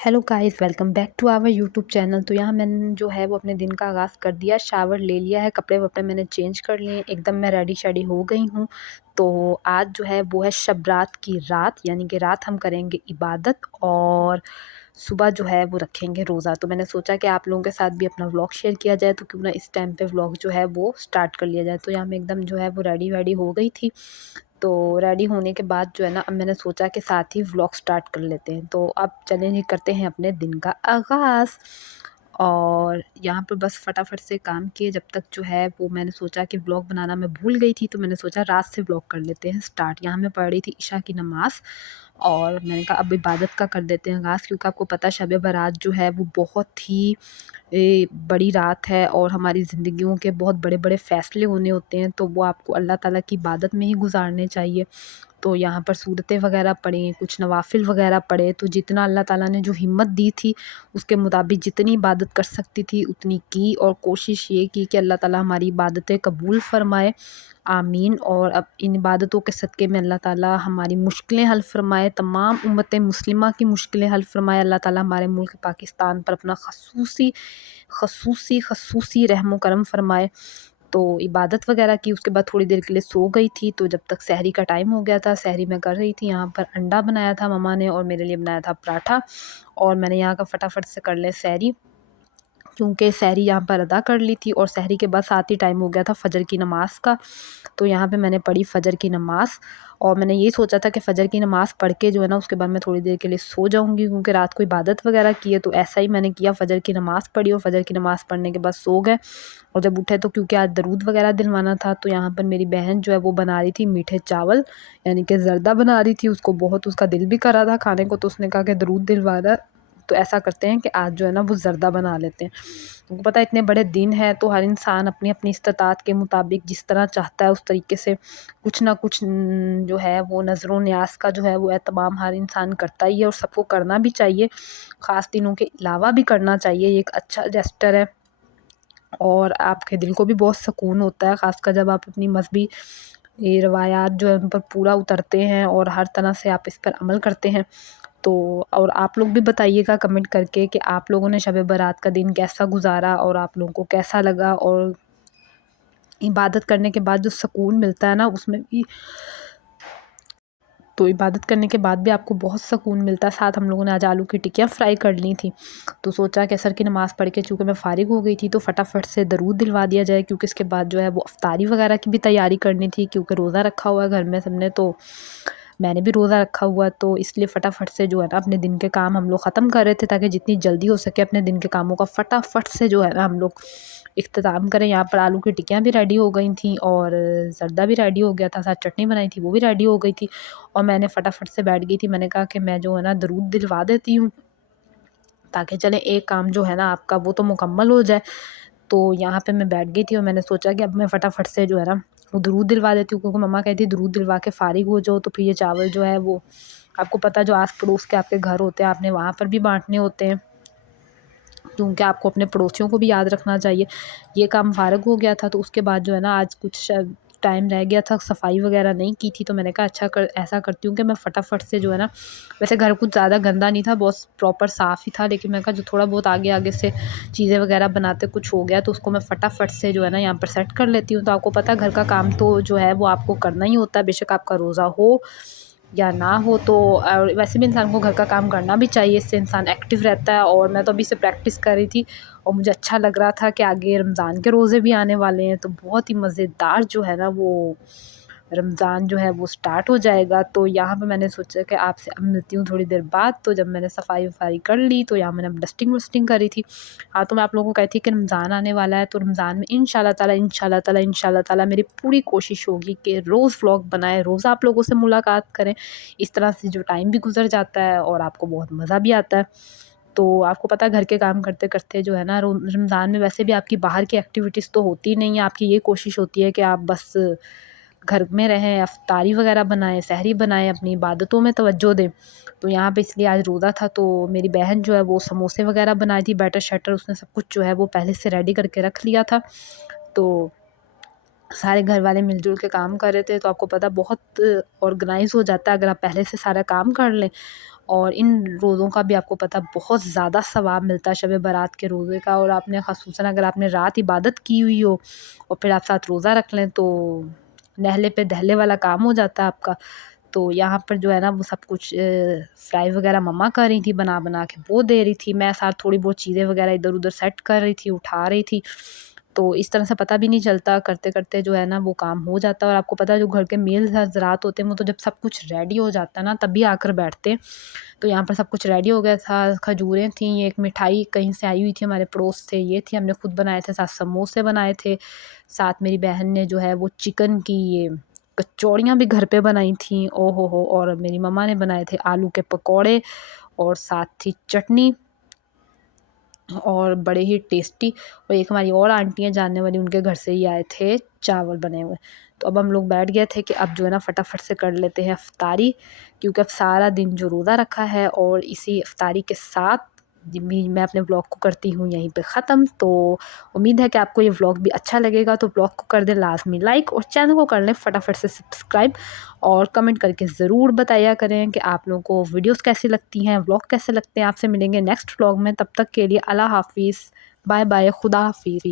Hello guys, welcome back to our YouTube channel. तो यहाँ मैंने जो है वो अपने दिन का आगाज़ कर दिया, शावर ले लिया है, कपड़े वपड़े मैंने चेंज कर लिए, एकदम मैं रेडी शेडी हो गई हूँ। तो आज जो है वो है शब रात की रात, यानी कि रात हम करेंगे इबादत और सुबह जो है वो रखेंगे रोज़ा। तो मैंने सोचा कि आप लोगों के साथ भी अपना व्लॉग शेयर किया जाए, तो क्यों ना इस टाइम पे व्लॉग जो है वो स्टार्ट कर लिया जाए। तो यहाँ मैं एकदम जो है वो रेडी वेडी हो गई थी। तो रेडी होने के बाद जो है ना, अब मैंने सोचा कि साथ ही व्लॉग स्टार्ट कर लेते हैं। तो अब चलें जी, करते हैं अपने दिन का आगाज़। और यहाँ पर बस फटाफट से काम किए जब तक जो है वो मैंने सोचा कि व्लॉग बनाना मैं भूल गई थी, तो मैंने सोचा रात से व्लॉग कर लेते हैं स्टार्ट। यहाँ मैं पढ़ रही थी इशा की नमाज़ और मैंने कहा अब इबादत का कर देते हैं आगाज़, क्योंकि आपको पता है शब बारात जो है वो बहुत ही बड़ी रात है और हमारी ज़िंदगियों के बहुत बड़े-बड़े फ़ैसले होने होते हैं, तो वो आपको अल्लाह ताला की इबादत में ही गुज़ारने चाहिए। तो यहाँ पर सूरतें वग़ैरह पढ़ी, कुछ नवाफ़िल वग़ैरह पढ़े, तो जितना अल्लाह ताला ने जो हिम्मत दी थी, उसके मुताबिक जितनी इबादत कर सकती थी उतनी की और कोशिश ये की कि अल्लाह ताला हमारी इबादतें कबूल फ़रमाए, आमीन। और अब इन इबादतों के सदक़े में अल्लाह ताला हमारी मुश्किलें हल फ़रमाए, तमाम उम्मत मुस्लिमा की मुश्किलें हल फ़रमाए। अल्लाह ताला हमारे मुल्क पाकिस्तान पर अपना ख़ुसूसी रहम व करम फ़रमाए। तो इबादत वग़ैरह की, उसके बाद थोड़ी देर के लिए सो गई थी। तो जब तक सहरी का टाइम हो गया था, सहरी मैं कर रही थी। यहाँ पर अंडा बनाया था मम्मा ने और मेरे लिए बनाया था पराठा, और मैंने यहाँ का फटाफट से कर लें सहरी, क्योंकि सहरी यहाँ पर अदा कर ली थी और सहरी के बाद साथ ही टाइम हो गया था फ़जर की नमाज़ का। तो यहाँ पे मैंने पढ़ी फ़जर की नमाज़ और मैंने ये सोचा था कि फ़जर की नमाज़ पढ़ के जो है ना, उसके बाद मैं थोड़ी देर के लिए सो जाऊँगी, क्योंकि रात को इबादत वग़ैरह की है। तो ऐसा ही मैंने किया, फ़जर की नमाज़ पढ़ी और फ़जर की नमाज़ पढ़ने के बाद सो गए। और जब उठे तो क्योंकि आज दरूद वग़ैरह दिलवाना था, तो यहाँ पर मेरी बहन जो है वो बना रही थी मीठे चावल, यानी कि ज़र्दा बना रही थी। उसको बहुत उसका दिल भी कर रहा था खाने को, तो उसने कहा कि दरूद दिलवाना, तो ऐसा करते हैं कि आज जो है ना वो ज़र्दा बना लेते हैं। तुमको पता है इतने बड़े दिन हैं, तो हर इंसान अपनी इस्तिताअत के मुताबिक जिस तरह चाहता है उस तरीके से कुछ ना कुछ जो है वो नज़र व न्याज़ का जो है वो एहतमाम हर इंसान करता ही है, और सबको करना भी चाहिए। ख़ास दिनों के अलावा भी करना चाहिए, ये एक अच्छा जेस्चर है और आपके दिल को भी बहुत सुकून होता है, ख़ासकर जब आप अपनी मज़हबी ये रवायात जो है उन पर पूरा उतरते हैं और हर तरह से आप इस पर अमल करते हैं। तो और आप लोग भी बताइएगा कमेंट करके कि आप लोगों ने शब बारात का दिन कैसा गुज़ारा और आप लोगों को कैसा लगा। और इबादत करने के बाद जो सुकून मिलता है ना, उसमें भी, तो इबादत करने के बाद भी आपको बहुत सुकून मिलता है। साथ हम लोगों ने आज आलू की टिक्कियाँ फ्राई कर ली थी, तो सोचा कि असर की नमाज़ पढ़ के चूँकि मैं फ़ारिग हो गई थी, तो फटाफट से दरूद दिलवा दिया जाए, क्योंकि इसके बाद जो है वो इफ्तारी वग़ैरह की भी तैयारी करनी थी, क्योंकि रोज़ा रखा हुआ है घर में सबने, तो मैंने भी रोज़ा रखा हुआ है। तो इसलिए फटाफट से जो है ना अपने दिन के काम हम लोग ख़त्म कर रहे थे, ताकि जितनी जल्दी हो सके अपने दिन के कामों का फटाफट से जो है ना हम लोग इख्तिताम करें। यहाँ पर आलू की टिक्कियाँ भी रेडी हो गई थी और ज़र्दा भी रेडी हो गया था, साथ चटनी बनाई थी वो भी रेडी हो गई थी, और मैंने फटाफट से बैठ गई थी। मैंने कहा कि मैं जो है ना दरूद दिलवा देती हूँ, ताकि चले एक काम जो है ना आपका वो तो मुकम्मल हो जाए। तो यहाँ पे मैं बैठ गई थी और मैंने सोचा कि अब मैं फटाफट से जो है ना वो दरूद दिलवा देती हूँ, क्योंकि मम्मा कहती है दरूद दिलवा के फ़ारिग हो जाओ, तो फिर ये चावल जो है वो आपको पता है जो आस पड़ोस के आपके घर होते हैं, आपने वहाँ पर भी बांटने होते हैं, क्योंकि आपको अपने पड़ोसियों को भी याद रखना चाहिए। ये काम फ़ारिग हो गया था, तो उसके बाद जो है ना आज कुछ टाइम रह गया था, सफाई वगैरह नहीं की थी, तो मैंने कहा अच्छा ऐसा करती हूँ कि मैं फटाफट से जो है ना, वैसे घर कुछ ज़्यादा गंदा नहीं था, बहुत प्रॉपर साफ़ ही था, लेकिन मैंने कहा जो थोड़ा बहुत आगे आगे से चीज़ें वगैरह बनाते कुछ हो गया, तो उसको मैं फटाफट से जो है ना यहाँ पर सेट कर लेती हूँ। तो आपको पता है घर का काम तो जो है वो आपको करना ही होता है, बेशक आपका रोज़ा हो या ना हो। तो वैसे भी इंसान को घर का काम करना भी चाहिए, इससे इंसान एक्टिव रहता है। और मैं तो अभी से प्रैक्टिस कर रही थी और मुझे अच्छा लग रहा था कि आगे रमज़ान के रोज़े भी आने वाले हैं, तो बहुत ही मज़ेदार जो है ना वो रमज़ान जो है वो स्टार्ट हो जाएगा। तो यहाँ पे मैंने सोचा कि आपसे अब मिलती हूँ थोड़ी देर बाद। तो जब मैंने सफाई-वफ़ाई कर ली, तो यहाँ मैंने अब डस्टिंग वस्टिंग करी थी। हाँ, तो मैं आप लोगों को कहती कि रमज़ान आने वाला है, तो रमज़ान में इंशाल्लाह पूरी कोशिश होगी कि रोज़ व्लॉग बनाएँ, रोज़ आप लोगों से मुलाकात करें। इस तरह से जो टाइम भी गुज़र जाता है और आपको बहुत मज़ा भी आता है। तो आपको पता है घर के काम करते-करते जो है ना रमज़ान में वैसे भी आपकी बाहर की एक्टिविटीज़ तो होती नहीं है, आपकी ये कोशिश होती है कि आप बस घर में रहें, इफ्तारी वगैरह बनाएँ, सहरी बनाएँ, अपनी इबादतों में तवज्जो दें। तो यहाँ पे इसलिए आज रोज़ा था, तो मेरी बहन जो है वो समोसे वगैरह बनाई थी, बैटर-शैटर उसने सब कुछ जो है वो पहले से रेडी करके रख लिया था। तो सारे घर वाले मिल-जुल के काम कर रहे थे, तो आपको पता है बहुत ऑर्गनाइज़ हो जाता है अगर आप पहले से सारा काम कर लें। और इन रोज़ों का भी आपको पता बहुत ज़्यादा सवाब मिलता है शब बारात के रोज़े का। और आपने ख़ुसूसन अगर आपने रात इबादत की हुई हो और फिर आप साथ रोज़ा रख लें तो नहले पे दहले वाला काम हो जाता है आपका। तो यहाँ पर जो है ना वो सब कुछ फ्राई वगैरह मम्मा कर रही थी, बना के वो दे रही थी। मैं साथ थोड़ी बहुत चीज़ें वगैरह इधर-उधर सेट कर रही थी, उठा रही थी। तो इस तरह से पता भी नहीं चलता, करते-करते जो है ना वो काम हो जाता है। और आपको पता है जो घर के मेल्स हज़रात होते हैं वो तो जब सब कुछ रेडी हो जाता है ना तभी आकर बैठते हैं। तो यहाँ पर सब कुछ रेडी हो गया था, खजूरें थीं, एक मिठाई कहीं से आई हुई थी हमारे पड़ोस से, ये थी हमने खुद बनाए थे, साथ समोसे बनाए थे। साथ मेरी बहन ने जो है वो चिकन की ये कचौड़ियाँ भी घर पे बनाई थीं, ओहो हो! और मेरी मम्मा ने बनाए थे आलू के पकौड़े और साथ थी चटनी और बड़े ही टेस्टी। और एक हमारी और आंटी हैं जानने वाली, उनके घर से ही आए थे चावल बने हुए। तो अब हम लोग बैठ गए थे कि अब जो है ना फटाफट से कर लेते हैं इफ्तारी, क्योंकि अब सारा दिन जो रोज़ा रखा है और इसी इफ्तारी के साथ भी मैं अपने व्लॉग को करती हूँ यहीं पे ख़त्म। तो उम्मीद है कि आपको ये व्लॉग भी अच्छा लगेगा। तो व्लॉग को कर दें लाज़मी लाइक और चैनल को कर लें फटाफट से सब्सक्राइब और कमेंट करके ज़रूर बताया करें कि आप लोगों को वीडियोस कैसी लगती हैं, व्लॉग कैसे लगते हैं। आपसे मिलेंगे नेक्स्ट व्लॉग में, तब तक के लिए अल्लाह हाफ़िज़, बाय बाय, खुदा हाफ़िज़।